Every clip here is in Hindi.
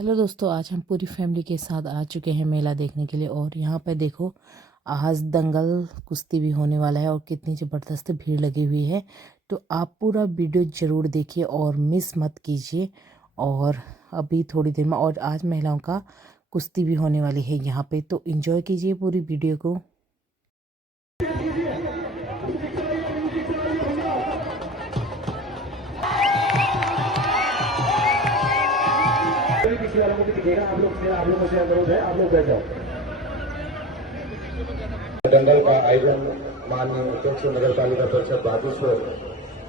हेलो दोस्तों, आज हम पूरी फैमिली के साथ आ चुके हैं मेला देखने के लिए। और यहाँ पे देखो, आज दंगल कुश्ती भी होने वाला है और कितनी ज़बरदस्त भीड़ लगी हुई है। तो आप पूरा वीडियो ज़रूर देखिए और मिस मत कीजिए। और अभी थोड़ी देर में और आज महिलाओं का कुश्ती भी होने वाली है यहाँ पे, तो एंजॉय कीजिए पूरी वीडियो को। किसी वालों को भी दिखेगा। आप लोगों से अनुरोध है, आप लोग बैठ जाओ। दंगल का आयोजन माननीय अध्यक्ष नगर पालिका परिषद बागेश्वर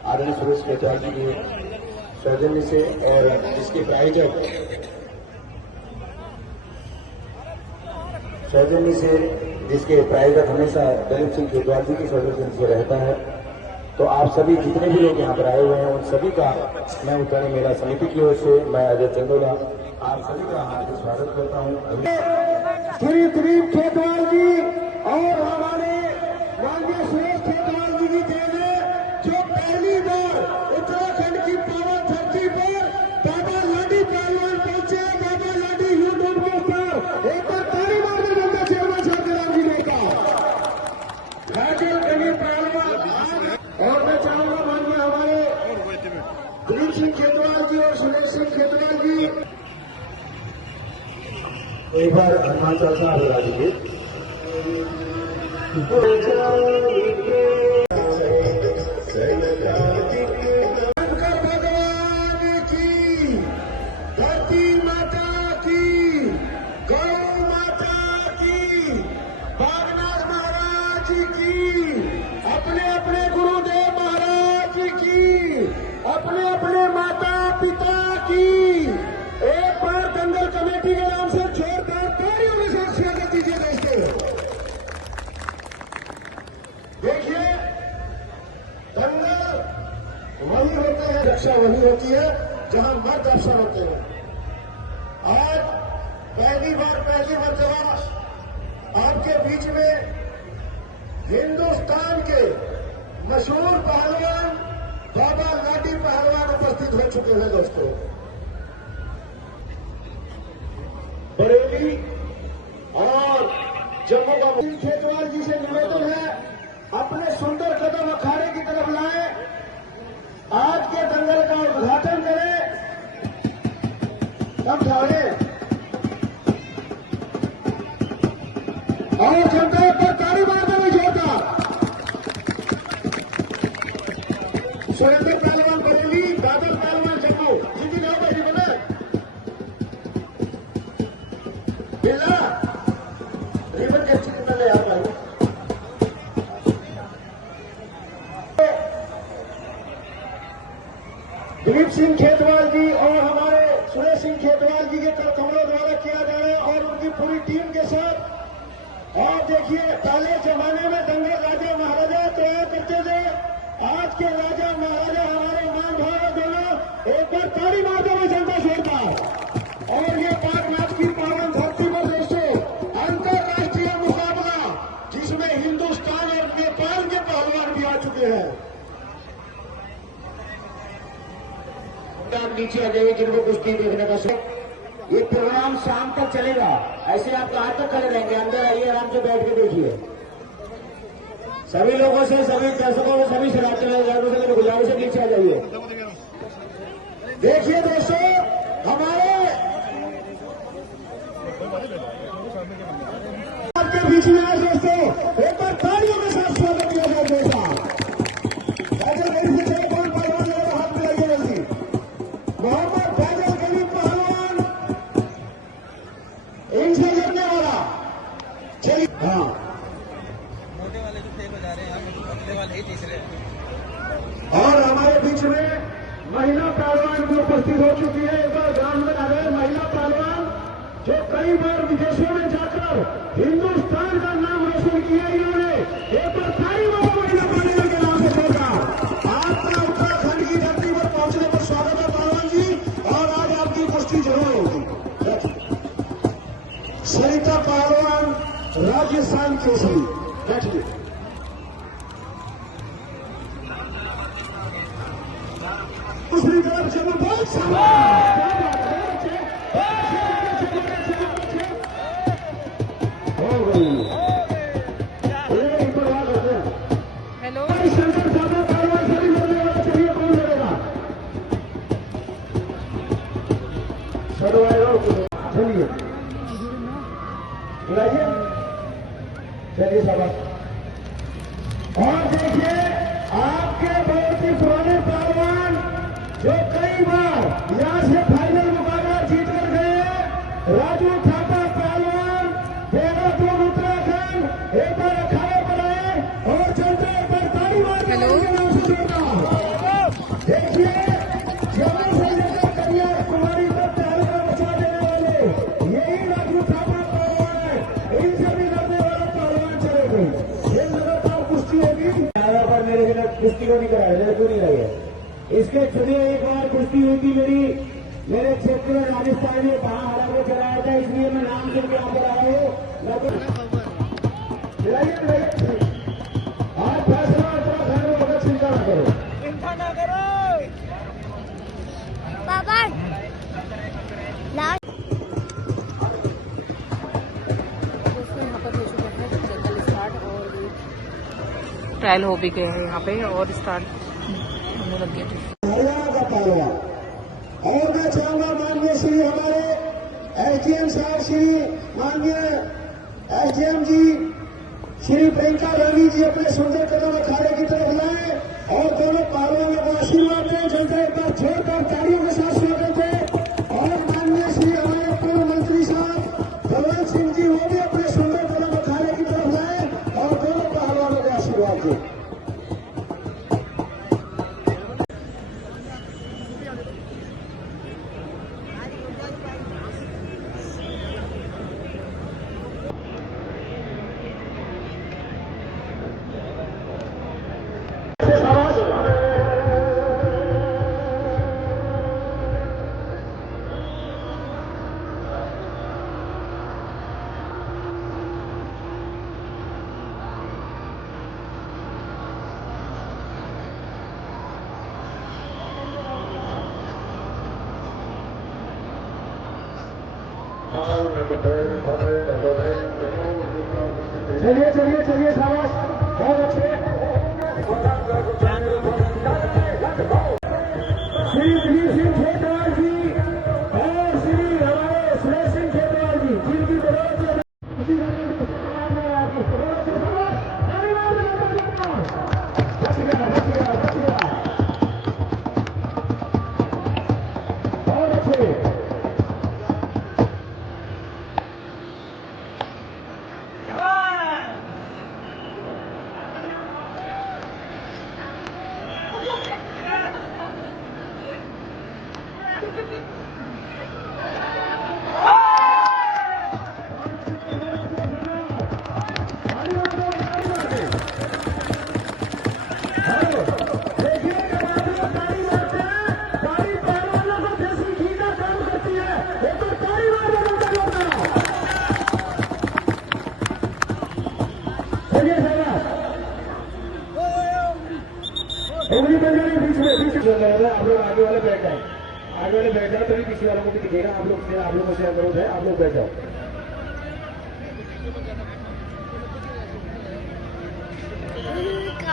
आदरणीय सुरेश केतवाल जी के सौजन्य से और इसके प्रायोजक हमेशा दिलीप सिंह केतवाल जी के सौजन्य से रहता है। तो आप सभी जितने भी लोग यहाँ पर आए हुए हैं उन सभी का मैं उत्तरायणी मेला समिति की ओर से मैं अजय चंदोला आप सभी का हार्दिक स्वागत करता हूँ। श्री दिलीप केतवाल जी और हमारे माननीय सुरेश केतवाल जी की देन है, जो पहली बार उत्तराखंड की पावन धरती पर बाबा लाडी पहलवान पहुंचे। बाबा लाडी यूट्यूब के ऊपर एक बार ताली मार के जनता चेयरमैन शांतिलाल जी ने कहा राजीव गली पहलवान। और मैं चाहूंगा माननीय हमारे दिलीप सिंह केतवाल जी और सुरेश सिंह केतवाल जी एक बार हनुमान चालीसा लगा दीजिए। भगवान की, धरती माता की, गौ माता की, बागनाथ महाराज की, अपने अपने गुरुदेव महाराज की, अपने अपने माता पिता की एक बार दंगल कमेटी के नाम से जोरदार तालियों के साथ स्वागत कीजिए दोस्तों। देखिए, दंगल वही होते हैं, रक्षा वही होती है जहां मर्द अफसर होते हैं। आज पहली मर्तबा आपके बीच में हिंदुस्तान के मशहूर पहलवान बाबा लाडी पहलवान उपस्थित हो चुके हैं दोस्तों। बरेली और जम्मू का केतवाल जी से निवेदन है, अपने सुंदर कदम अखाड़े की तरफ लाएं, आज के दंगल का उद्घाटन करें। हम ठाड़े और जनता पर ताली मारते हुए जोरदार। सुरेंद्र पहलवान बरेली, बादल पहलवान जम्मू जी की नाम जी बोले बिल्ला रिबन के चित्र ले आता है। दिलीप सिंह खेतवाल जी और हमारे सुरेश सिंह खेतवाल जी के कमरों द्वारा किया जा रहा है और उनकी पूरी टीम के साथ। और देखिए, पहले जमाने में दंगल राजा महाराजा तैयार करते थे, आज के राजा महाराजा हमारे मान भाव दोनों एक बार ताली मारते हुए जनता जोरदार। और ये बागनाथ की पावन धरती पर दोस्तों अंतरराष्ट्रीय मुकाबला जिसमें हिंदुस्तान और नेपाल के पहलवान भी आ चुके हैं। नीचे आ जाइए जिनको कुश्ती देखने का शौक। ये प्रोग्राम शाम तक चलेगा, ऐसे आप कहां तक खड़े रहेंगे? अंदर आइए, आराम से बैठ के देखिए। सभी लोगों से, सभी दर्शकों को, सभी शरारतों से गुजारिश है, नीचे आ जाइए। देखिए दोस्तों, हमारे आपके बीच में आज दोस्तों एक बार तालियों के साथ स्वागत किया जाए दोस्तों। फैजल गली से चले कौन पहलवान लोगों हाथ में लगे जल्दी। मोहम्मद फैजल गली पहलवान इनसे लड़ने वाला। चलिए, हाँ मोटे वाले जो थे बजा रहे हैं, पतले वाले ही तीसरे हैं। और हमारे बीच में महिला पहलवान भी उपस्थित हो चुकी है। एक बार ग्राउंड में आ गए महिला पहलवान जो कई बार विदेशों में जाकर हिंदुस्तान का नाम रोशन किया इन्होंने। एक बार ताली मारो महिला पहलवान के नाम से होगा। आपका उत्तराखंड की धरती पर पहुंचने पर स्वागत है पहलवान जी, और आज आपकी कुश्ती जरूर होगी। सरिता पहलवान राजस्थान केसरी, बैठिए। दूसरी तरफ जब बहुत चलिए बुलाइए, चलिए शाबाश। और देखिए आपके बहुत ही पुराने पहलवान जो कई बार यहाँ से फाइनल मुकाबला जीत कर गए, राजू थापा पहलवान, देहरादून उत्तराखंड, एक बार अखाड़े पर आए और चलते एक बार ताली मार के नाम से जोड़ता हूं। देखिए जम्मू से लेकर कन्याकुमारी तक तहलका मचा देने वाले यही राजू थापा पहलवान है, इनसे भी लड़ने वाला पहलवान चलेगी। ये लगातार कुश्ती होगी। पर मेरे बिना कुश्ती को नहीं कराया, मेरे को नहीं लगे। इसके चुने एक बार कुश्ती हुई थी मेरे क्षेत्र में राजस्थान में, वहां हरा को चलाया था, इसलिए मैं नाम सुन के यहाँ पर आया हूँ। आप फैसला उत्तराखंड में बहुत चिंता न करो, चिंता ना करो। पापा दोस्तों यहाँ पर हो चुका है जंगल स्टार्ट और ट्रायल हो भी गए हैं यहाँ पे और स्टार्ट होने लग गया है। हरियाणा का पहलवान। और मैं चाहूंगा माननीय श्री हमारे एसडीएम साहब, श्री माननीय एसडीएम जी श्री प्रियंका गांधी जी अपने सुंदर कदम अखाड़े की तरफ लाए और दोनों पहलवानों को आशीर्वाद दें। जनता एक बार जोरदार तालियों के साथ स्वागत है। और माननीय श्री हमारे पूर्व मंत्री साहब बलवंत सिंह जी, वो भी अपने सुंदर कदम अखाड़े की तरफ लाए और दोनों पहलवानों को आशीर्वाद दें। चलिए शाबाश, बहुत अच्छे। श्री दिलीप सिंह खेतवाल जी और श्री हमारे सुरेश सिंह खेतवाल जी, जिनकी बहुत अच्छे। आप लोग आगे वाले बैठ जाए, आगे वाले बैठ जाओ, तभी पीछे वालों को भी दिखेगा। आप लोगों से अनुरोध है, आप लोग बैठ जाओ।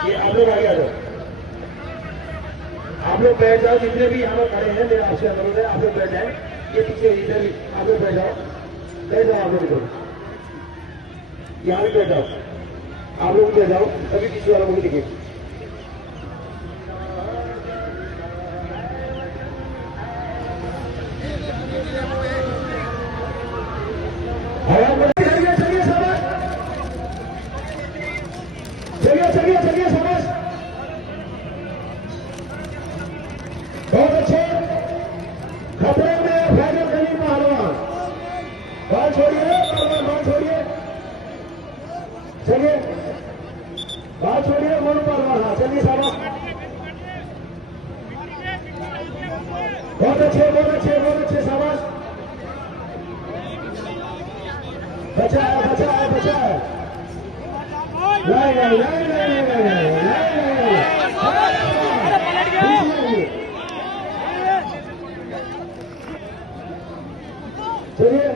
ये आप लोग आगे आ जाओ, आप लोग बैठ जाओ। जितने भी यहाँ पर खड़े हैं, मेरा आपसे अनुरोध है, आप लोग बैठ जाए। ये पीछे इधर भी आप लोग बैठ जाओ, आप लोग इधर यहाँ भी बैठ जाओ, आप लोग बैठ जाओ, तभी पीछे वालों को भी दिखेगा। चलिए शाबाश, बहुत अच्छे। खतरे में फैजल कलीम पहलवान, बाल छोड़िए पहलवान, बाल छोड़िए, चलिए बाल छोड़िए, मोनू पहलवान। हाँ चलिए शाबाश, बहुत अच्छे, बहुत अच्छे, बहुत अच्छे, शाबाश। बचा है, बचा है, बचा है। नहीं नहीं नहीं नहीं नहीं चलिए,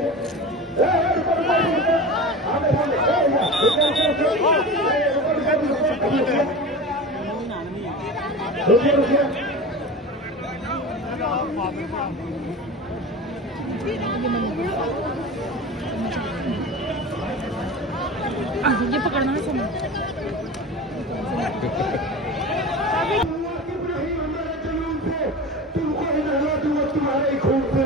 रुकिए रुकिए, पकड़ना है सुनो। तुमको ही नहला दूंगा तुम्हारे खून से।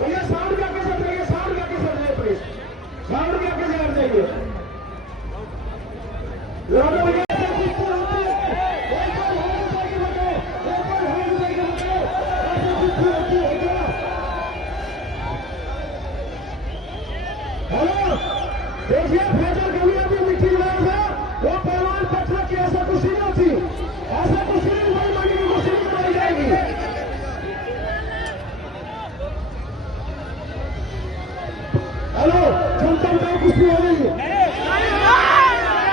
भैया साउंड क्या के साथ रहिए, साउंड क्या के साथ रहिए प्लीज, साउंड क्या के साथ रहिए। लाडो भैया देखिए फैजल कभी अभी मिट्टी रहा था, वो पहलवान पटना की ऐसा कुछ नहीं थी, ऐसा कुछ नहीं, भाई मानी की कुछ नहीं बनाई जाएगी। हेलो जनता में कुछ भी हो रही है,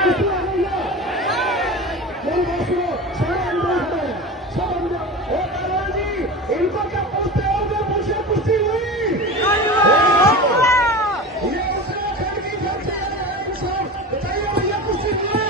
कुछ भी हो रही है, मेरी बात सुनो, सारे अंदाज में सब अंदाज। ओ पहलवान जी इनको क्या पूछते हो जो मुझसे कुश्ती हुई? बताइए भैया कुश्ती हुआ?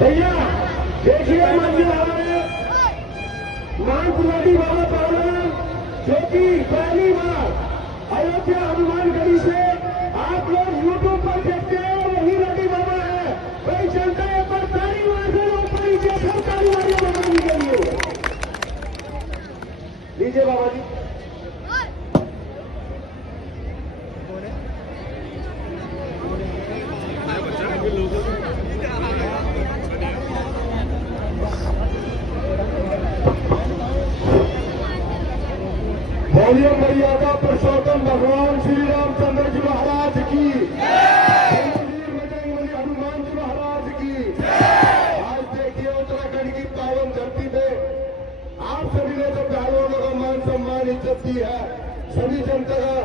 भैया देखिए मंदिर हमारे मानपुरानी बाबा पहलवान जो कि पहली बार अयोध्या हनुमानगढ़ी से आप लोग यूट्यूब पर देखते हैं, वही रवि बाबा है। भाई जनता एक बार ताली मारते हो, ऊपर नीचे सब ताली मारिए बाबा जी के लिए। लीजिए बाबा जी। बोलिए मर्यादा पुरुषोत्तम भगवान श्री रामचंद्र जी महाराज की, बजरंगबली हनुमान जी महाराज की। आज देखिए उत्तराखंड की पावन धरती पे आप सभी ने तो पहलवानों का मान सम्मान इज्जत दी है, सभी जनता का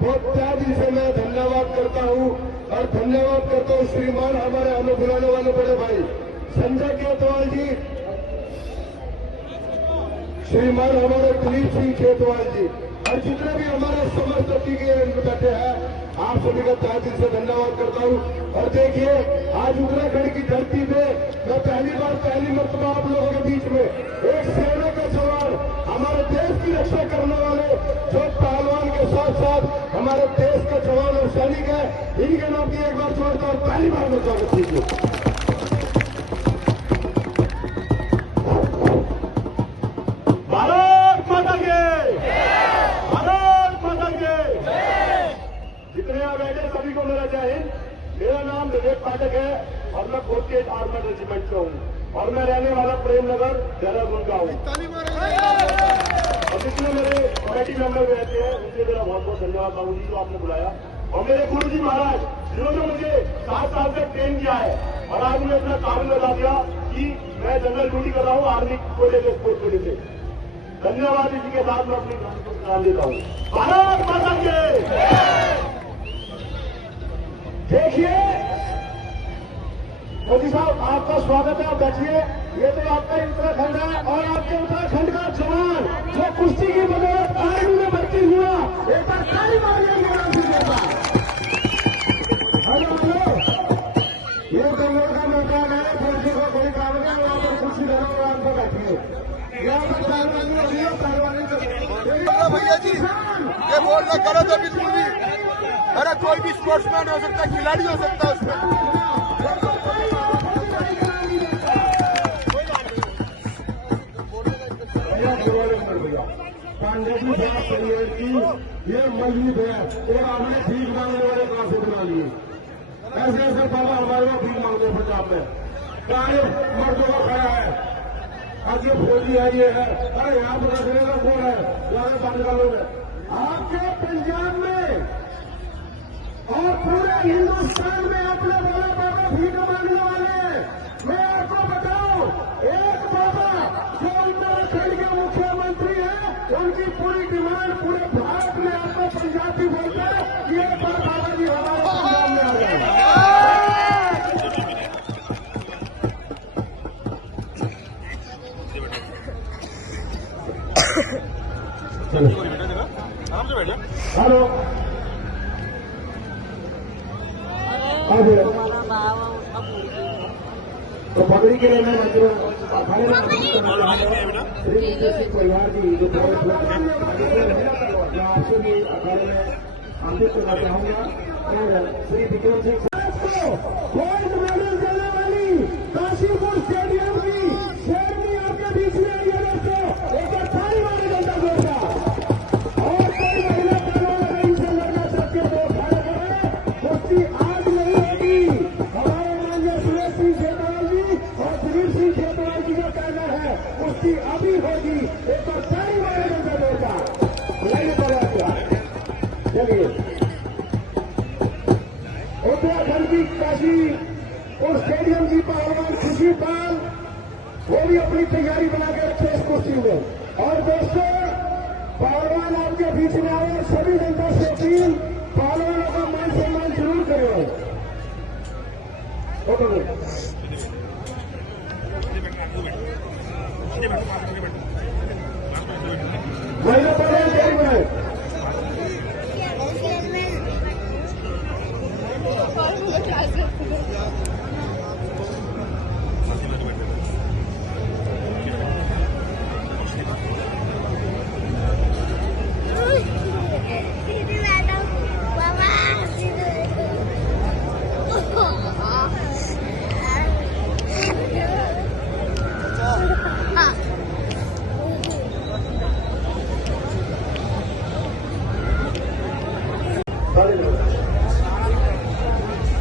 बहुत प्यार से मैं धन्यवाद करता हूँ और धन्यवाद करता हूँ श्रीमान हमारे हमें बुलाने वाले बड़े भाई संजय केतवाल जी, श्रीमान हमारे दिलीप सिंह खेतवाल जी और जितने भी हमारे समस्त के बैठे हैं, आप सभी का तहे दिल से धन्यवाद करता हूँ। और देखिए आज उत्तराखंड की धरती पे मैं पहली मर्तबा आप लोगों के बीच में एक सेना का जवान, हमारे देश की रक्षा करने वाले जो पहलवान के साथ साथ हमारे देश का जवान और सैनिक है, इनके नाम की एक बार जोड़ता और पहली बार में स्वागत कीजिए। भारत माता के जितने यहाँ बैठे सभी को मेरा जय हिंद। मेरा नाम विवेक पाठक है और मैं 48 आर्मर्ड रेजिमेंट से हूँ और मैं रहने वाला प्रेमनगर देहरादून का हूँ। और जितने मेरे कमेटी मेंबर रहते हैं उनसे मेरा बहुत बहुत धन्यवाद बाबू जी जो आपने बुलाया, और मेरे गुरु जी महाराज जिन्होंने मुझे 7 साल से ट्रेन किया है और आज मुझे अपना काम लगा दिया कि मैं जनरल ड्यूटी कर रहा हूँ आर्मी को लेकर स्पोर्ट को लेकर। धन्यवाद। इसी के साथ मैं अपनी गाड़ी को नाम देता हूँ। भारत माता के। देखिए मोदी साहब आपका स्वागत है, आप बैठिए। ये तो आपका उत्तराखंड है और आपके उत्तराखंड का जवान जो कुश्ती की बदौलत आर्मी में भर्ती हुआ, एक बार ताली मारिए। हेलो ये दंगल का मैदान है, फौजी को कोई काम नहीं, वहां पर कुर्सी धरो आराम से बैठिए। यहाँ पर पहलवानी भैया जी ये बोलना गलत है बिल्कुल भी। अरे कोई भी स्पोर्ट्समैन हो सकता है, खिलाड़ी हो सकता है उसमें। पांडेजी साहब परिवार की ये मस्जिद है और आपने भीख मांगने वाले कहां से बना लिए? ऐसे ऐसे बाबा हमारे वहां भीख मांगते हैं पंजाब में, सारे मर्दों का खड़ा है। आज ये फौजी है, ये है, अरे यहाँ पर रखने का कौन है? यहाँ बंद का लोग है। आपके पंजाब में और पूरे हिंदुस्तान में अपने बड़े बाबा भीख मांगने वाले। मैं आपको बताऊं, एक बाबा जो उत्तराखंड के मुख्यमंत्री है, उनकी पूरी डिमांड पूरे भारत में आपको पंजाबी बोलते हैं कि एक बार बाबा जी हमारे पंजाब में आ जाए। हेलो तो पगड़ी के लिए मैं परिवार की जो आपसे भी अखाड़े में आमंत्रित करना चाहूंगा। और श्री विक्रम सिंह गोल्ड मेडल देने वाली काशीपुर स्टेडियम की शेरनी आपके बीच में आई है दोस्तों, एक बार ताली मारे जनता जोरदार। और कई महिला पहलवान इनसे लड़ना चाहते हो तो खड़े करें। कुश्ती आज नहीं होगी। हमारे माननीय सुरेश सिंह खेतवाल जी और दिलीप सिंह खेतवाल जी का कहना है कुश्ती अभी होगी। एक बार ताली मारे जनता जोरदार। लाइए पड़ा चलिए उत्तराखंड की काशी और स्टेडियम की पहलवान खुशी पाल वो भी अपनी तैयारी बना के रखे इस कुश्ती में। और दोस्तों पहलवान आपके बीच में आए और सभी जनता से अपील, पहलवानों का मान सम्मान जरूर करें। महिला पहलवान तैयारी बनाए।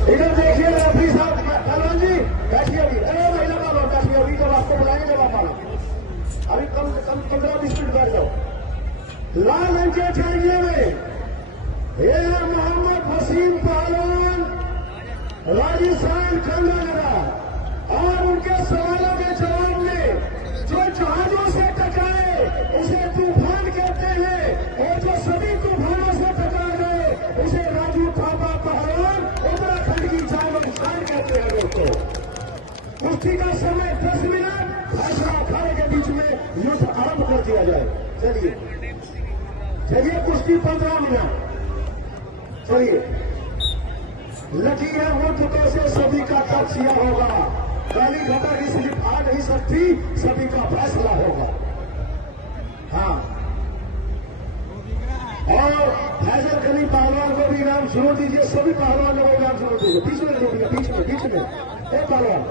इधर देखिए रेफरी साहब, पहलवान जी बैठिए अभी। अरे महिला पहलवान बैठिए अभी, जब आपको बुलाएंगे जब आप आना। अभी कम से कम 15-20 मिनट बैठ जाओ। लाल रंग के चाहिए में ये है मोहम्मद वसीम पहलवान, राजस्थान खंडागरा। और उनके सवालों के जवाब में जो जहाजों से टकराए उसे तूफान कहते हैं, और जो सभी तूफानों से टकरा गए उसे राजू थापा पहलवान उत्तराखंड की जान और शान कहते हैं। दोस्तों कुश्ती का समय 10 मिनट, फैसला अखाड़े के बीच में युद्ध आरंभ कर दिया जाए। चलिए कुश्ती 15 मिनट। चलिए, लगी है मुझको से सभी का तजिया होगा, काली घटा की स्लिप आ नहीं सकती, सभी का फैसला होगा। हाँ, और फैजल गनी पहलवान को भी इनाम शुरू दीजिए, सभी पहलवानों को इनाम शुरू दीजिए। बीच में दीजिए, बीच में एक पहलवान।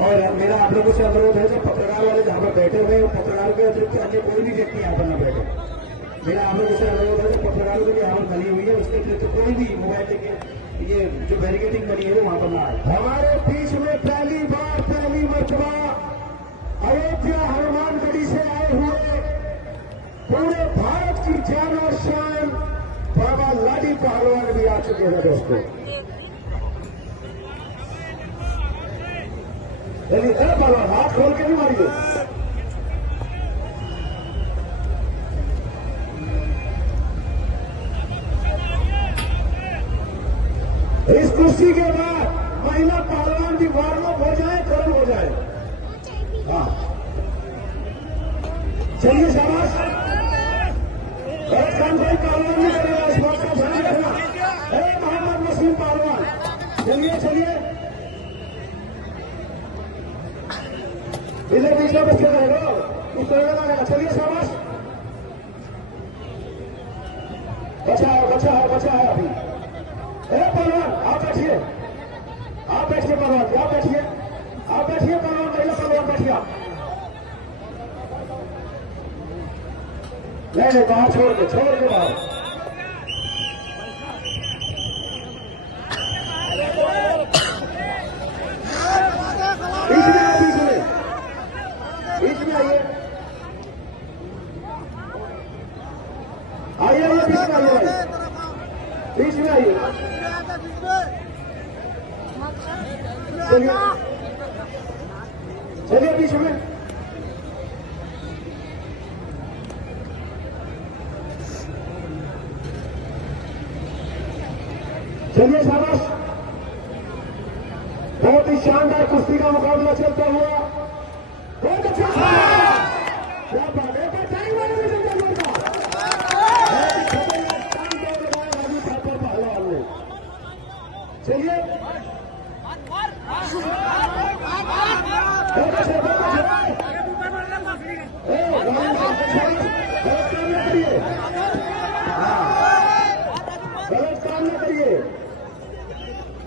और मेरा आप लोगों से अनुरोध है कि पत्रकार वाले जहां पर बैठे हुए पत्रकारों के अतिरिक्त अन्य कोई भी व्यक्ति यहाँ पर न बैठे। मेरा आप लोगों से अनुरोध है कि पत्रकारों की यहाँ पर बनी हुई है, उसके अतिरिक्त कोई भी मोबाइल लेके ये जो बैरिकेडिंग बनी है वो वहां पर ना आए। हमारे बीच में पहली मरतबा अयोध्या हनुमानगढ़ी से आए हुए पूरे भारत की जान और शान बाबा लाडी पहलवान भी आ चुके हैं दोस्तों। चलिए पहलवान, हाथ खोल के नहीं मारिए। इस कुर्सी के बाद महिला पहलवान भी वार्म अप हो जाए, गर्म हो जाए। हाँ, चलिए शाबाश। खान भाई पहलवान नहीं करेगा, इस बात का ध्यान रखना। मोहम्मद नसीम पहलवान, चलिए इधर बीच में बच्चे रहेगा, उसको लगाएगा। चलिए शाबाश, बचा है अभी। पहलवान आप बैठिए पहलवान, आप बैठिए पहलवान, महिला पहलवान बैठिए आप। नहीं बाहर छोड़ के बाहर। बीच में आइए बीच में आइए। चलिए बीच में। चलिए शाबाश, बहुत ही शानदार कुश्ती का मुकाबला चलता हुआ, बहुत अच्छा। क्या बात है, चलिए गलत काम न करिए।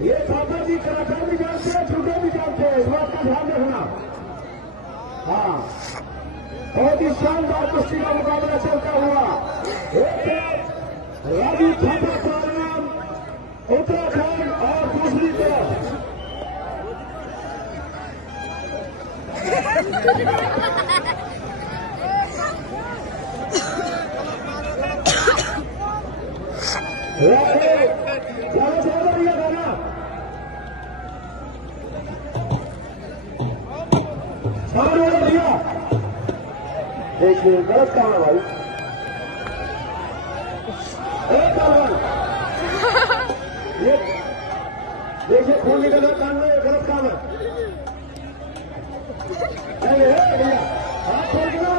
ये थापा जी कलाकार भी जानते हैं, छूटे भी जानते हैं, इस बात का ध्यान रखना। हाँ, बहुत ही शानदार कुश्ती का मुकाबला चलता हुआ, एक राजू थापा पहलवान उत्तराखंड और दूसरी तरफ ज्यादा भैया गाना सामने वाला भैया, देखिए गलत काम है भाई। ये देखिए खून निकल रहा कान में, गलत काम है। भैया आप छोड़ के ना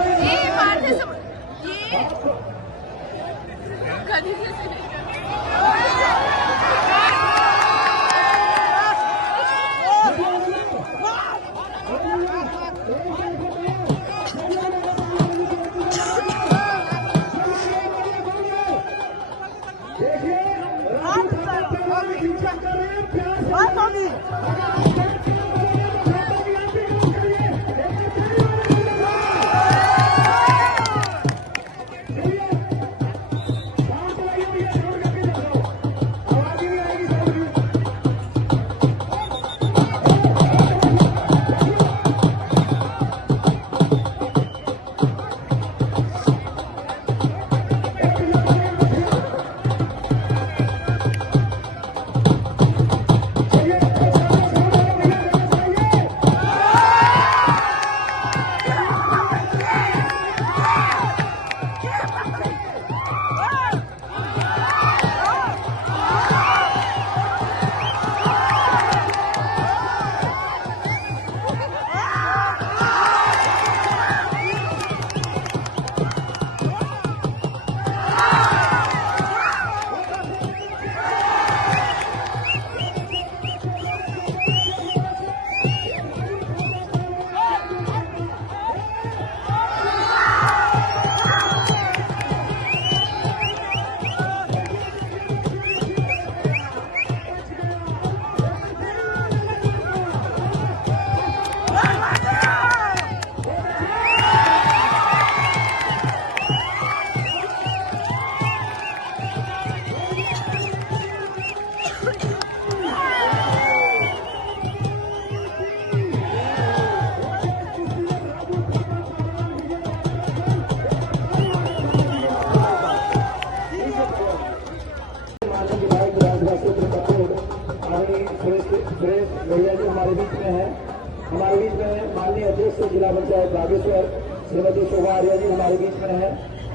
हमारे बीच में माननीय अध्यक्ष जिला पंचायत बागेश्वर श्रीमती शोभा आर्या जी हमारे बीच में है।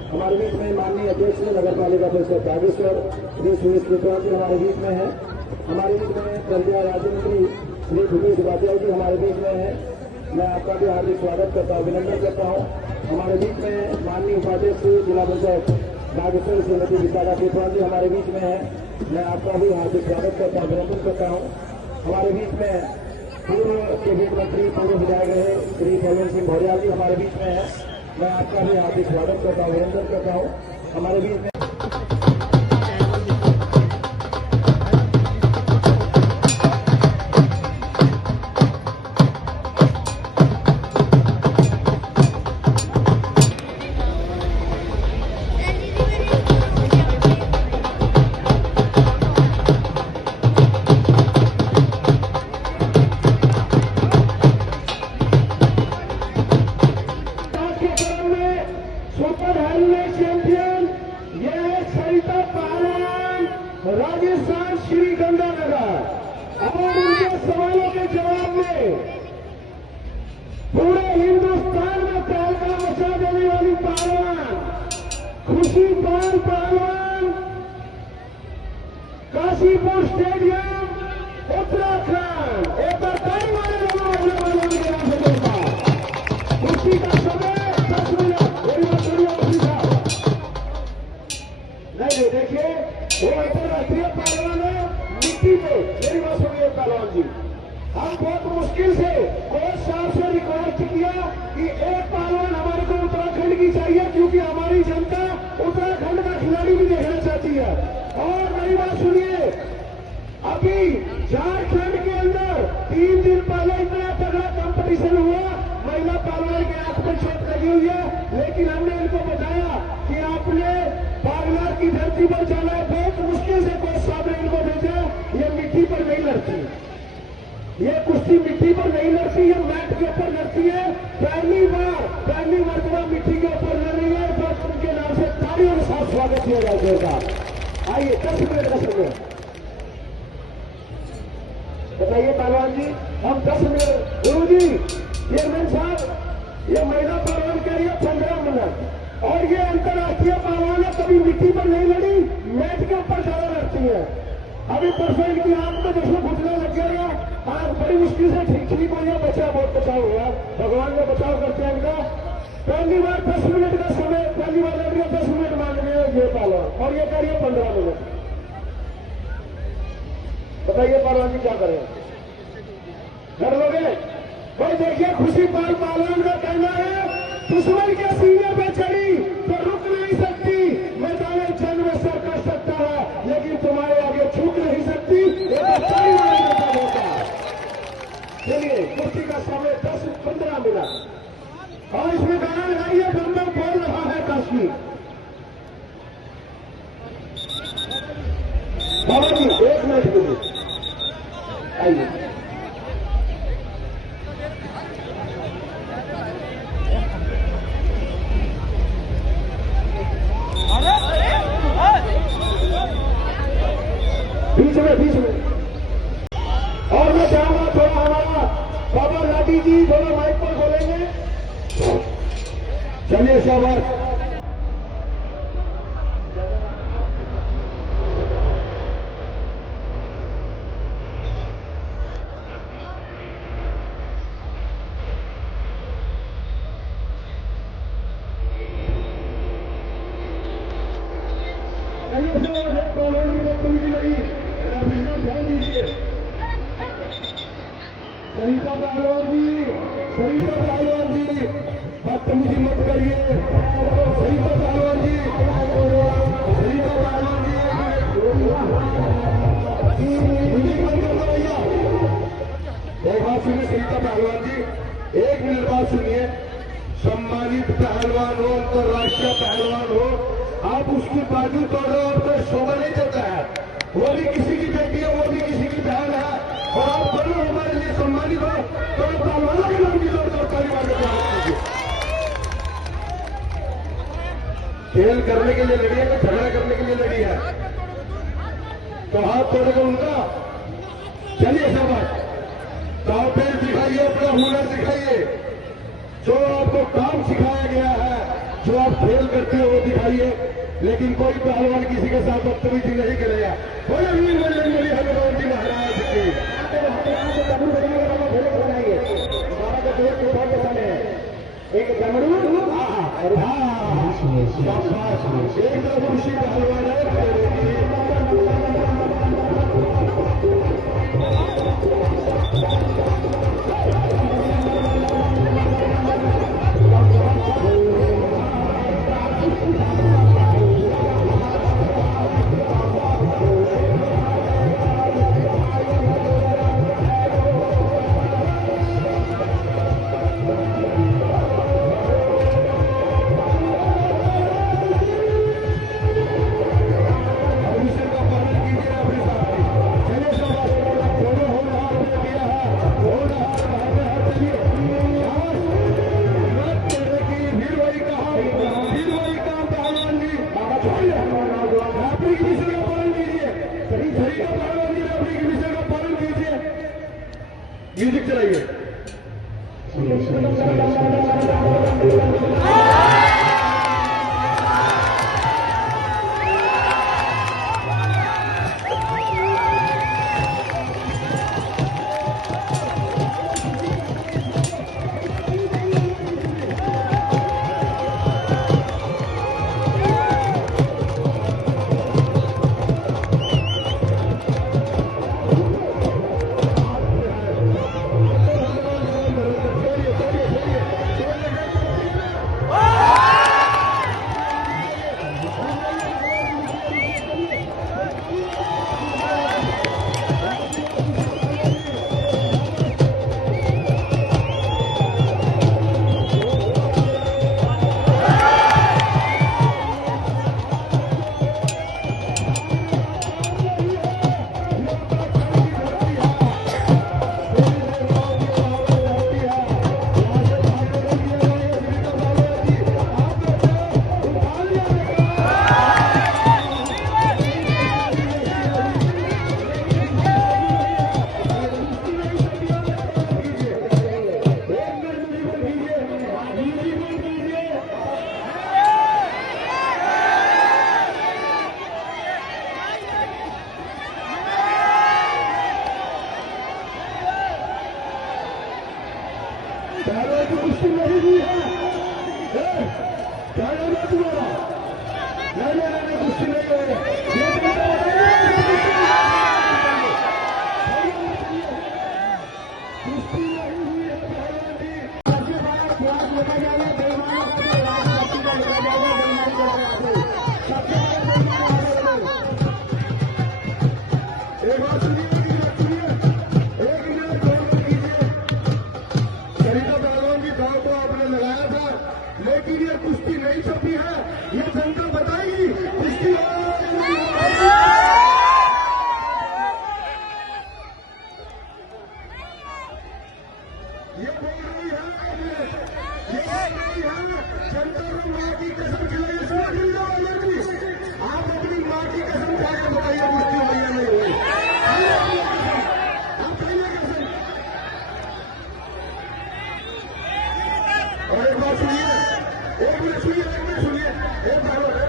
हमारे बीच में माननीय अध्यक्ष नगर पालिका परिषद बागेश्वर श्री सुरेश कृपया जी हमारे बीच में है। हमारे बीच में प्रज्ञा राज्य मंत्री श्री भूपेश उपाध्याय जी हमारे बीच में है। मैं आपका भी हार्दिक स्वागत करता हूँ, अभिनंदन करता हूँ। हमारे बीच में माननीय उपाध्यक्ष जिला पंचायत बागेश्वर श्रीमती विशाखा कृपया जी हमारे बीच में है। मैं आपका भी हार्दिक स्वागत करता हूँ, अभिनंदन करता हूँ। हमारे बीच में पूर्व कैबिनेट मंत्री पूर्व विधायक रहे श्री बलवंत सिंह भौरियाल जी हमारे बीच में है। मैं आपका भी हार्दिक स्वागत करता हूँ, अभिनंदन करता हूँ। हमारे बीच में राजस्थान श्री गंगानगर और उनके सवालों के जवाब में पूरे हिंदुस्तान में तहलका मचा देने वाली पहलवान खुशीपाल पहलवान काशीपुर स्टेडियम उत्तराखंड। एक बार ताली मारे पहलवान के नाम से देखा कुश्ती का समय 10 मिनट। मेरी बात सुनिए मंत्री साहब, नहीं देखिए वो अंतर्राष्ट्रीय पहलवान है मिट्टी पे। मेरी बात सुनिए पहलवान जी, हम बहुत मुश्किल से कोच साहब से रिक्वेस्ट किया कि एक पहलवान हमारे को उत्तराखंड की चाहिए, क्योंकि हमारी जनता उत्तराखंड का खिलाड़ी भी देखना चाहती है। और मेरी बात सुनिए, अभी झारखंड के अंदर 3 दिन पहले इतना तगड़ा कंपटीशन हुआ, महिला पहलवान के आंख पर चोट लगी हुई है, लेकिन हमने इनको बताया कि आपने बागलार की धरती पर जाना है। बहुत मुश्किल से कोच साहब ने इनको भेजा। ये मिट्टी पर नहीं लड़ती, ये कुश्ती मिट्टी पर नहीं लड़ती, ये मैट के ऊपर लड़ती है। पहली मरतबा मिट्टी के ऊपर लड़ रही है। तो उनके नाम से तालियों के साथ स्वागत किया जाए जोरदार। आइए 10 मिनट का समय बताइए पहलवान जी, हम 10 मिनट। गुरु जी, चेयरमैन साहब, ये महिला पहलवान कह रही है 15 मिनट, और ये अंतर्राष्ट्रीय पहलवान है, कभी मिट्टी पर नहीं लड़ी, मैट के ऊपर ज्यादा लड़ती है। अभी परसों इनकी आंख में देखो घुटना लग गया, आंख बड़ी मुश्किल से ठीक हो गया। बचा बहुत बचाव हुआ, भगवान ने बचाव करते हैं इनका। पहली बार 10 मिनट का समय, पहली बार लड़ रही है 10 मिनट मांग रही है ये पहलवान, और ये कह रही है 15 मिनट। बताइए पहलवान जी क्या करें, कर लोगे? भाई देखिए खुशीपाल पहलवान का कहना है दुश्मन के सीने पे चढ़ी तो रुक नहीं सकती, मैदान जंग में सर कर सकता है, लेकिन तुम्हारे आगे झुक नहीं सकती। चलिए कुश्ती का समय 10-15 मिनट, और इसमें गाना लगाइए बंदर बोल रहा है कश्मीर। बाबा जी 1 मिनट के लिए आइए। बीच में और मैं चाहूंगा थोड़ा हमारा बाबा लाठी जी थोड़ा माइक पर बोलेंगे। चलिए शाबाश। सरिता पहलवान जी बदतमीजी मत करिए। सरिता पहलवान जी, सरिता पहलवान जी भैया एक बात सुनिए। सरिता पहलवान जी 1 मिनट बात सुनिए। सम्मानित पहलवान हो, अंतर्राष्ट्रीय पहलवान हो, आप उसकी बाजू तोड़ रहे हो तो शोभा नहीं देता है। वो भी किसी की बेटी है, वो भी किसी की बहन है, और आप दोनों हमारे लिए सम्मानित हो, तो पहलवानों के नाम की जोरदार ताली मारने। खेल करने के लिए लड़ी है कि झगड़ा करने के लिए लड़ी है? तो हाथ तोड़ेगा उनका। चलिए शाबाश। दांवपेच दिखाइए, अपना हुनर दिखाइए, जो आपको काम सिखाया गया है, जो आप खेल करते हो वो दिखाइए। लेकिन कोई पहलवान किसी के साथ बदतमीजी नहीं करेगा। बोले वीर बजरंगबली हनुमान जी महाराज की। एक डमरू, एक ऋषि पहलवान है। म्यूजिक चलाइए। पहले तो कुश्ती नहीं हुई है, क्या याद है तुम्हारा? नहीं कुश्ती नहीं हुई है। कुश्ती नहीं हुई है एक बात सुनिए, एक मिनट कीजिए। सरिता पहलवान की दाव को आपने लगाया था, लेकिन ये कुश्ती नहीं छपी है। ये जनता बताएगी कुश्ती ये बोल रही है, ये बोल रही है जनता को मां की कसम खिलाइए। आप अपनी मां की कसम खाकर बताइए कुश्ती हुई या नहीं हुई। आप खाइए कसम। और एक बात सुनिए, एक मिनट सुनिए, एक बात है।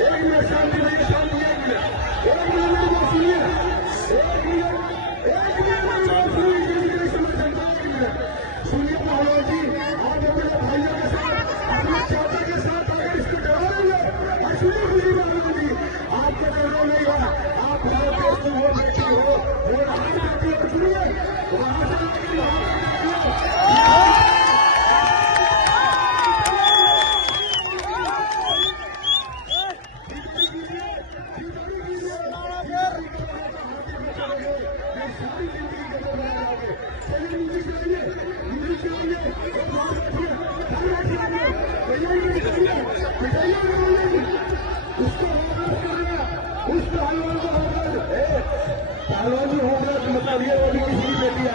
एक मिनट शांति भैया, शांति। एक मिनट सुनिए, सुनिए पहलवान जी, आप अपने भाइयों के साथ, अपने चाचा के साथ अगर इसको डरा देंगे, सुनिए खुशी पहलवान जी, आपका डरना नहीं होगा। आप भारत देश में वो बेटी हो, वो राज बेटी हो। सुनिए, वहां से पहलवान जी होगा तो मतलब ये वो भी किसी की बेटी है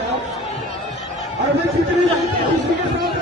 और मैं जितनी खुशी के साथ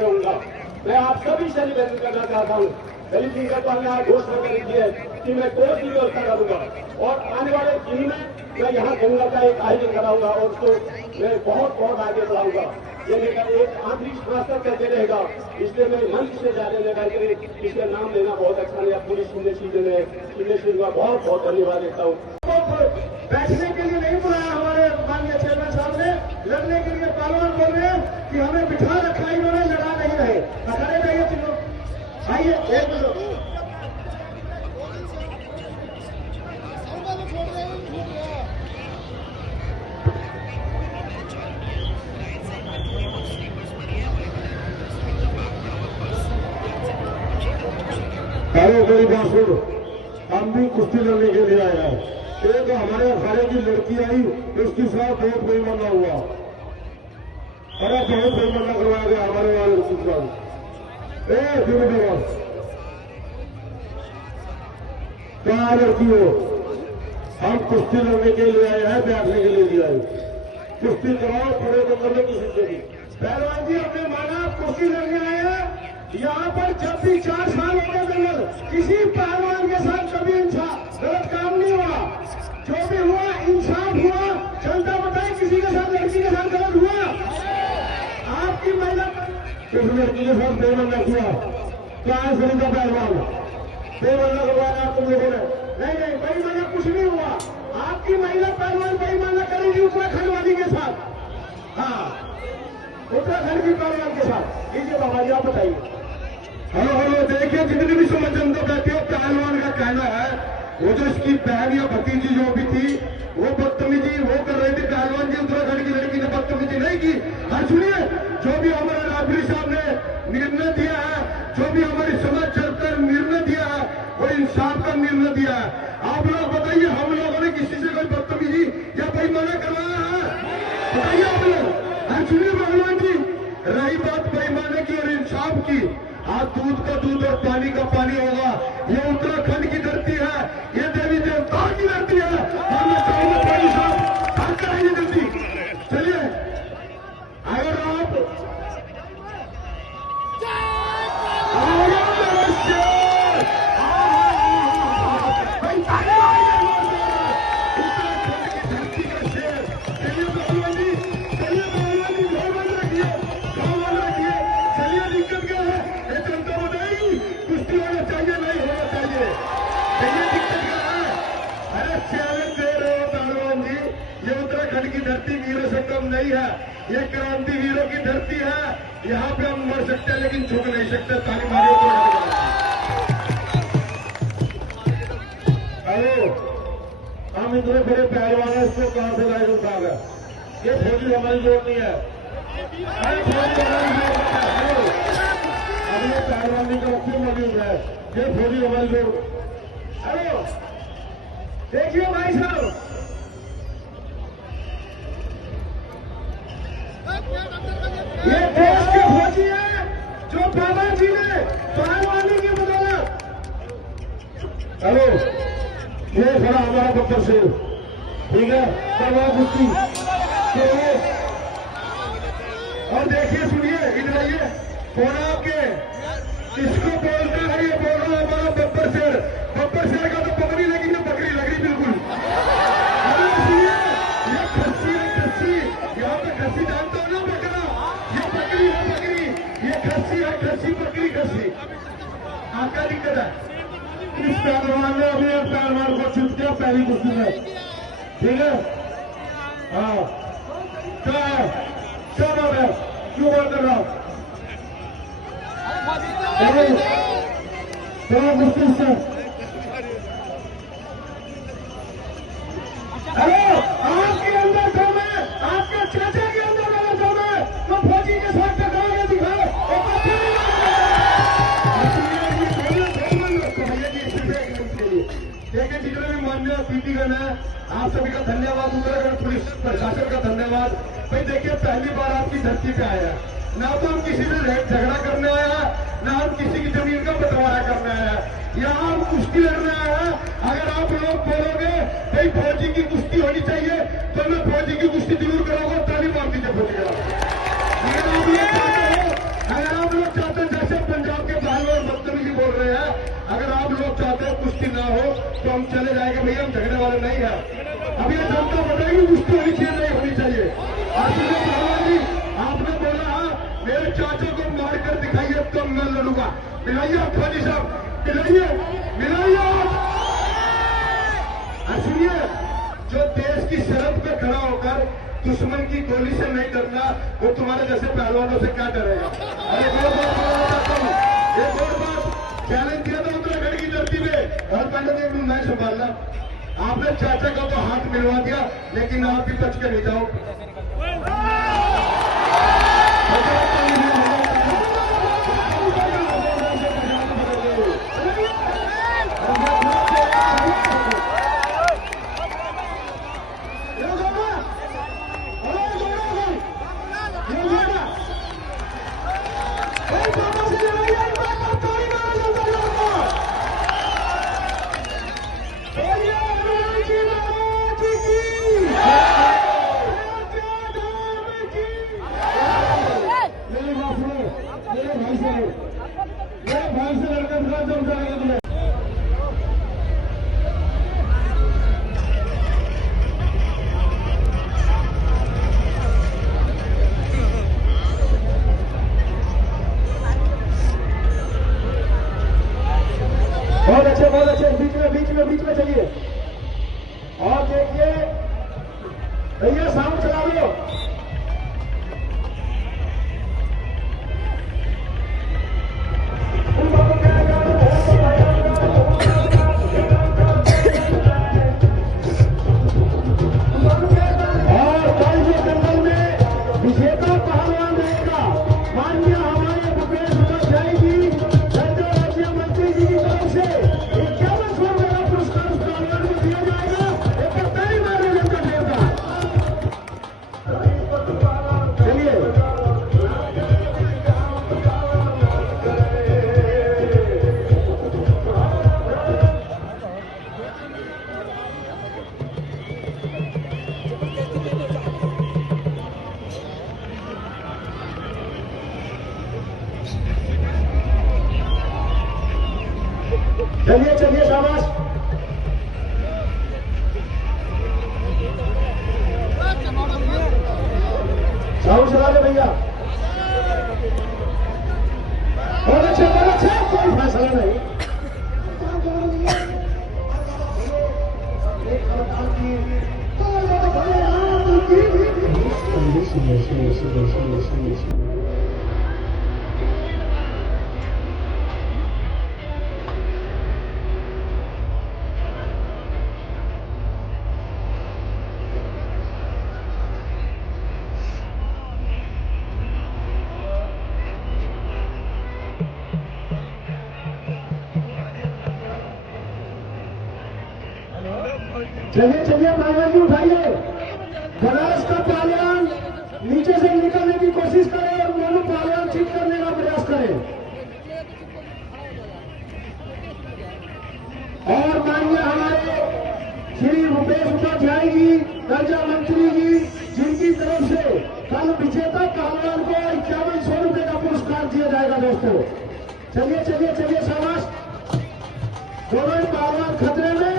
उनको मैं आप सभी से निवेदन करना चाहता हूँ। दलित सिंह को हमने आज घोषणा कर दी है कि मैं कोर्ट की व्यवस्था करूंगा और आने वाले दिन में मैं यहाँ गंगा का एक आयोजन कराऊंगा और उसको मैं बहुत बहुत आगे बढ़ाऊंगा। ये मेरा एक आंतरिक समस्या करके रहेगा, इसलिए मैं मंच से जाने लगा कि इसका नाम लेना बहुत अच्छा लगा। पूरी सिंह का बहुत बहुत धन्यवाद देता हूँ। बैठने के लिए नहीं बुलाया हमारे माननीय चेयरमैन साहब ने, लड़ने के लिए पहलवान बोल रहे हैं कि हमें बिठा रखा, इन्होंने लड़ा नहीं रहे। अखाड़े में आइए तीनों, आइए एक मिनट। मेरी बात सुनो, हम भी कुश्ती लड़ने के लिए आए हैं। एक हमारे अखाड़े की लड़की आई, उसके साथ बहुत बेईमाना हुआ, अरे बहुत बेईमाना करवाया गया हमारे वाले लड़की का। क्या लड़की हो? हम कुश्ती लड़ने के लिए आए हैं, बैठने के लिए भी आए। कुश्ती कराओ, खड़े तो करने किसी से भी। पहलवान जी हमने माना कुश्ती लड़ने आए हैं। यहाँ पर जब भी 4 साल हो गए अंदर किसी पहलवान के साथ कभी गलत काम नहीं हुआ। जो भी हुआ इंसाफ हुआ। जनता बताए किसी के साथ, लड़की के साथ गलत हुआ? आपकी महिला किस लड़की के साथ बेईमानी किया? क्या है सुनीता पहलवान? बेईमानी करवाया आप तुम लोगों ने? नहीं, बेईमानी कुछ नहीं हुआ। आपकी महिला पहलवान बेईमानी करेगी उत्तराखंड वाली के साथ। हाँ, उत्तराखंड की पहलवान के साथ। लीजिए बाबा जी आप बताइए। हेलो, देखिए जितनी भी समझ जनता बैठी हो, पहलवान का कहना है वो जो इसकी बहन या भतीजी जो भी थी वो बदतमीजी वो कर रही थी। पहलवान जी उत्तराखंड की लड़की ने बदतमीजी नहीं की। हाँ सुनिए, जो भी हमारे राबरी साहब ने निर्णय दिया है, जो भी हमारी समाज चलकर निर्णय दिया है, वो इंसाफ का निर्णय दिया है। आप लोग बताइए, हम लोगों ने किसी से कोई बदतमीजी या बेईमानी करवाया है? बताइए आप लोग। हाँ सुनिए पहलवान जी, रही बात बेईमानी की और इंसाफ की, आज दूध का दूध और पानी का पानी होगा। ये उत्तराखंड की धरती है, ये देवी देवताओं की धरती है। हम चाहेंगे भाई साहब हर कराएंगे जल्दी। चलिए अगर आप उत्तराखंड की धरती का शेर, चलिए भगवान जी, चलिए भगवान जी। की धरती वीरों से कम नहीं है, ये क्रांति वीरों की धरती है। यहाँ पे हम मर सकते हैं लेकिन झुक नहीं सकते। ताली मारियो तो हेलो, हम इतने बड़े पहलवान हैं, इसको कहां से लाए उठा गया? ये फौजी हमारी जोड़ नहीं है। अरे फौजी हमारी जोड़ नहीं है। हेलो, अब ये पहलवानी का वक्त मौजूद है, ये फौजी हमारी जोड़। हेलो देखिए भाई साहब, ये देश के फौजी हैं जो बाबा जी ने पहलवानी की बदौलत। हेलो, ये खड़ा हमारा बब्बर सिंह, ठीक है, तलवार कुश्ती। और देखिए, सुनिए, इधर आइए, कौन आपके किसको बोलता है? ये बोल रहा हमारा बब्बर शेर। बब्बर शेर का तो पकड़ी लगी ना, बकरी लग रही बिल्कुल। अरे सुनिए, ये खस्सी है, खस्सी। यहाँ पे खस्सी जानते हो ना, बकरा। ये बकरी है, बकरी। ये खस्सी है, खस्सी, बकरी, खस्सी। आपका दिक्कत है। इस पहलवान ने अभी एक पहलवान को चुप किया पहली कुश्ती में, ठीक है? हाँ, क्या है, क्या बात है, क्यों बात कर रहा हूँ? चलो कुश्ती से। हेलो, आपके अंदर दम है, आपके चाचा के अंदर अगर दम है तो फौजी के साथ टकराओगे, दिखाओ। देखिए, जितने भी मान्य अतिथिगण है, आप सभी का धन्यवाद, उत्तराखंड पुलिस प्रशासन का धन्यवाद। भाई देखिए, पहली बार आपकी धरती पे आया, ना तो हम किसी से झगड़ा करने आया, ना हम किसी की जमीन का बंटवारा करने आया। यहाँ हम कुश्ती लड़ने आया है। अगर आप लोग बोलोगे भाई फौजी की कुश्ती होनी चाहिए, तो मैं फौजी की कुश्ती जरूर करूंगा। ताली मार दीजिए फौजी का। अगर आप लोग चाहते हो, अगर आप लोग चाहते हो, जैसे पंजाब के पहलवान बदतमीजी बोल रहे हैं, अगर आप लोग चाहते हो कुश्ती ना हो तो हम चले जाएंगे। भैया, हम झगड़े वाले नहीं है। अभी ये जनता बताएगी कुश्ती होनी चाहिए, नहीं होनी चाहिए। आपने बोला मेरे चाचा को मारकर दिखाइए तो मैं लड़ूंगा। मिलाइए आप फौजी साहब, मिलाइए, मिलाइए। सुनिए, जो देश की सरहद पे खड़ा होकर दुश्मन की गोली से नहीं डरना, वो तुम्हारे जैसे पहलवानों से क्या डरेगा? अरे एक और बात चैलेंज किया था उत्तराखंड की धरती में, और पहले तो मैं संभालना। आपने चाचा का तो हाथ मिलवा दिया, लेकिन आप भी बच के नहीं जाओ। बहुत अच्छे, बीच में चलिए। और देखिए भैया, साउंड चला लो। चलिए शाबाश। साउंड चला ले भैया। बहुत अच्छा, कोई फैसला नहीं। चलिए चलिए पहलवान जी उठाइए। बनारस का पहलवान नीचे से निकलने की कोशिश करे और दोनों पहलवान ठीक करने का प्रयास करें। और माननीय हमारे श्री भूपेश उपाध्याय जी, ऊर्जा मंत्री जी, जिनकी तरफ से कल विजेता पहलवान को 5100 रुपए का पुरस्कार दिया जाएगा। दोस्तों चलिए चलिए चलिए, शाबाश। दोनों ही पहलवान खतरे में,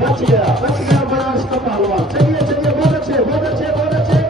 बच गया बनारस का पहलवान। चलिए चलिए, बहुत अच्छे बहुत अच्छे बहुत अच्छे।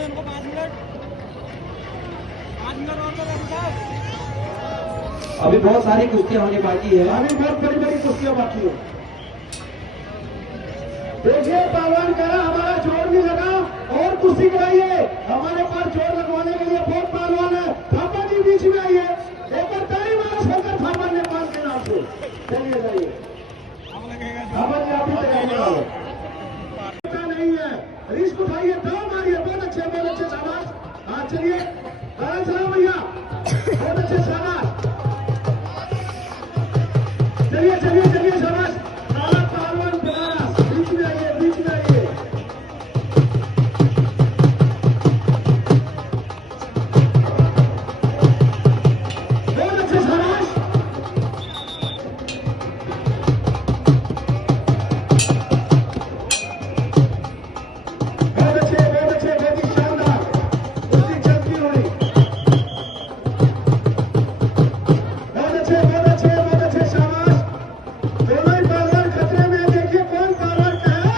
उनको 5 मिनट और दो साहब। अभी बहुत सारी कुश्तियां होने बाकी है। अभी बहुत बड़ी बड़ी कुश्तियां बाकी है। देखिए पहलवान कह रहा हमारा जोर नहीं लगा और कुश्ती कराइए। हमारे पास जोर लगवाने के लिए बहुत पहलवान है। थापा जी बीच में आइए, एक बार ताली मारो शंकर थापा नेपाल के नाम से। चलिए जाइए थापा जी, आप ही तैयार नहीं है, रिस्क उठाइए, दाव मारिए। बहुत अच्छे शाबाश। हाँ चलिए चलाओ भैया, बहुत अच्छे शाबाश। चलिए चलिए चलिए शाबाश। काला पहलवान बनारस, बीच में आइए बीच में आइए। बहुत अच्छे शाबाश। बहुत अच्छे बहुत ही शानदार उसकी चमकी हुई। बहुत अच्छे शाबाश। दोनों ही पहलवान खतरे में। देखिए कौन पहलवान का है।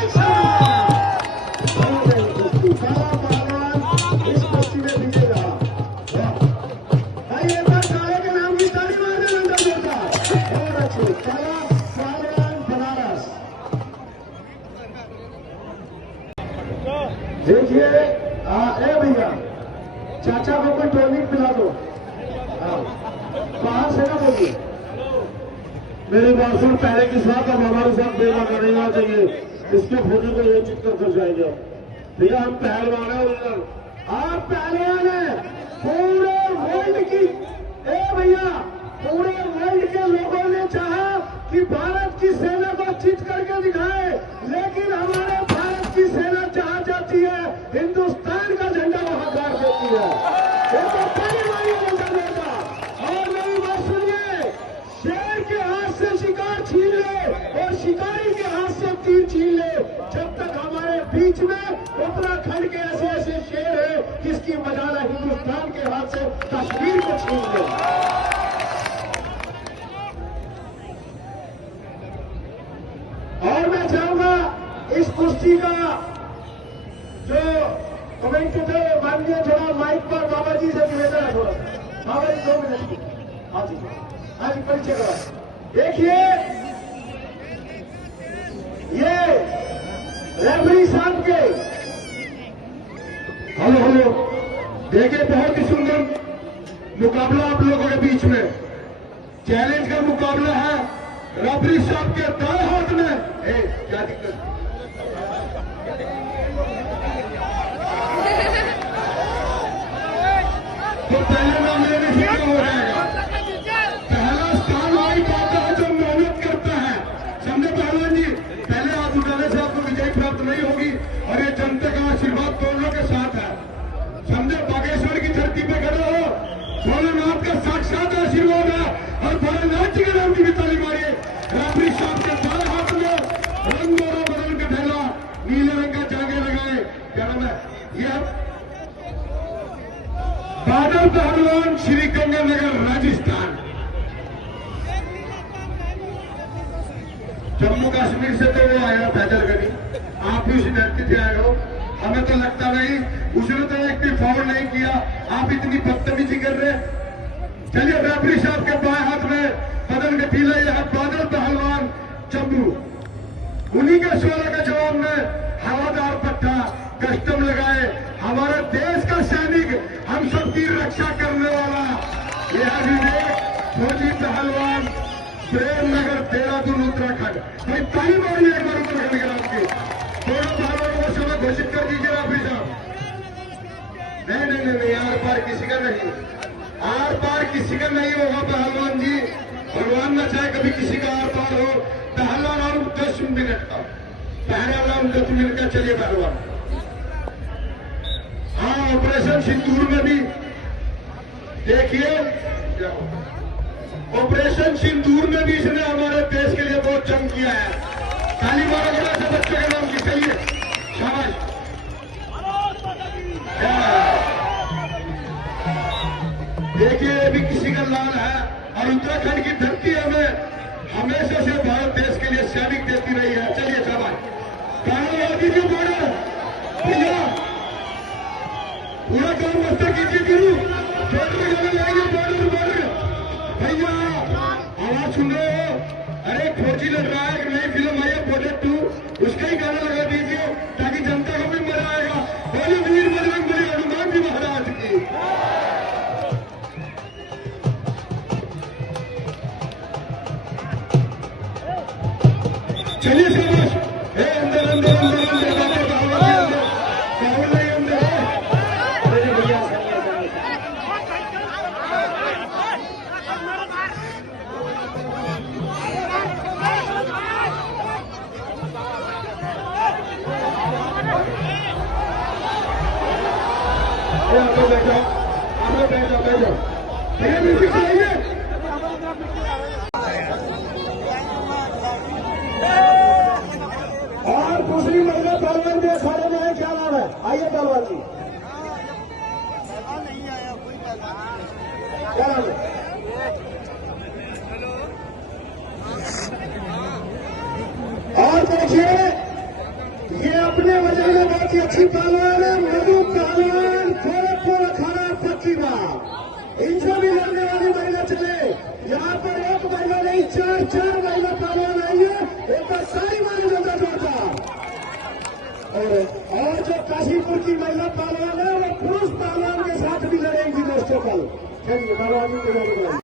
काला पहलवान इस कुश्ती में जीतेगा। भाई एक बार काले के नाम की ताली मार दे नंदा देवता। बहुत अच्छे काला पहलवान बनारस। देखिए ए भैया, चाचा को कोई टॉनिक पिला दो। बाहर से ना बोलिए। मेरी बात सुन, पहले के साथ अब हमारे साथ बेवा करना चाहिए। इसके फोटो को ये चित कर जाएंगे। भैया हम पहलवान है, आप पहलवान है पूरे वर्ल्ड की। ए भैया पूरे वर्ल्ड के लोगों ने चाहा कि भारत की सेना को चित करके दिखाए, लेकिन हमारे भारत की सेना चाह जाती है हिंदुस्तान का झंडा वहां गाड़ देती है। रही है। एक बार ताली मारिए जनता नेता। और मेरी बात सुनिए, शेर के हाथ से शिकार छीन ले और शिकारी के हाथ से तीर छीन ले। जब तक हमारे बीच में उत्तराखंड के ऐसे ऐसे शेर है जिसकी मजाला हिंदुस्तान के हाथ से कश्मीर को छीन ले। और मैं चाहूंगा इस कुश्ती का जो कमेंटेटर माननीय थोड़ा माइक पर बाबा जी से निवेदन है, थोड़ा बाबा जी 2 मिनट की। हाँ जी, हाँ जी, परिचय करो। देखिए ये रेफरी साहब के हेलो देखिए, बहुत ही सुंदर मुकाबला आप लोगों के बीच में, चैलेंज का मुकाबला है। रेफरी साहब के दाएं हाथ में क्या दिक्कत, तो पहले नाम लेने से क्या हो जाएगा। पहला स्थान वही पाता है जो मेहनत करता है, समझे पहलवान जी। पहले हाथ उठाने से आपको विजय प्राप्त नहीं होगी और ये जनता का आशीर्वाद दोनों के साथ है, समझे। बागेश्वर की धरती पे खड़े हो, भोलेनाथ का साक्षात आशीर्वाद है और भोलेनाथ जी के नाम की भी ताली मारिए। रेफरी साहब के दाएं हाथ में रंग मोरा बदल के ढेला, नीले रंग का जागे लगाए, क्या नाम है ये, बादल पहलवान, श्री गंगानगर, राजस्थान। जम्मू कश्मीर से तो वो आया पैदल कभी, आप भी उसी धरती से आए हो, हमें तो लगता नहीं। उसने तो एक भी फाउल नहीं किया, आप इतनी बदतमीजी कर रहे। चलिए, रेफरी साहब के बाएं हाथ में बदन के पीला यह बादल पहलवान जम्मू, उन्हीं के 16 के जवाब में हवादार पट्टा कस्टम लगाए। हमारे देश का सैनिक, हम सब की रक्षा करने वाला यह विवेक फौजी पहलवान, प्रेमनगर, देहरादून, उत्तराखंड। भाई ताली मारिए एक बार उत्तराखंड के नाम की। दोनों पहलवानों को समय घोषित कर दीजिए रेफरी साहब। नहीं, आर पार किसी का नहीं, आर पार किसी का नहीं होगा पहलवान जी। भगवान न चाहे कभी किसी का आर पार हो। पहला राउंड 10 मिनट का, पहला राउंड 10 मिनट का। चलिए पहलवान। हाँ, ऑपरेशन सिंदूर में भी देखिए, ऑपरेशन सिंदूर में भी इसने हमारे देश के लिए बहुत जंग किया है। ताली मारो जरा से बच्चों के नाम की। चलिए, शाबाश। देखिए, ये भी किसी का लाल है और उत्तराखंड की धरती हमें हमेशा से भारत देश के लिए सैनिक देती रही है। चलिए शाबाश। कालाबाजी के बॉर्डर भैया, पूरा काम रास्ता कीजिए, गुरु बॉर्डर में जाने लाएंगे। बॉर्डर भैया, आवाज सुन रहे हो? अरे फौजी लड़ रहा है, नई फिल्म आई है बॉर्डर 2, उसका ही गाना लगा दीजिए ताकि जनता को भी मजा आएगा। बोले वीर बजरंग बली हनुमान जी महाराज की। चलिए शाबाश। अंदर अंदर अंदर अंदर बैठो। भैया म्यूजिक चलाइए। और दूसरी महिला पहलवान जो अखाड़े में है, क्या नाम है? आइए पहलवान जी, क्या नाम है? और देखिए, ये अपने वजह में बहुत ही अच्छी पहलवान है, मधु पहलवान, गोरखपुर अखाड़ा पक्कीवा। इनसे भी लड़ने वाली महिला चले। यहाँ पर एक महिला नहीं, 4 महिला पहलवान आई है। एक बार सारी मारी जनता जोड़ता। और जो काशीपुर की महिला पहलवान है, वो पुरुष पहलवान के साथ भी लड़ेंगी दोस्तों कल। चलिए पहलवान जी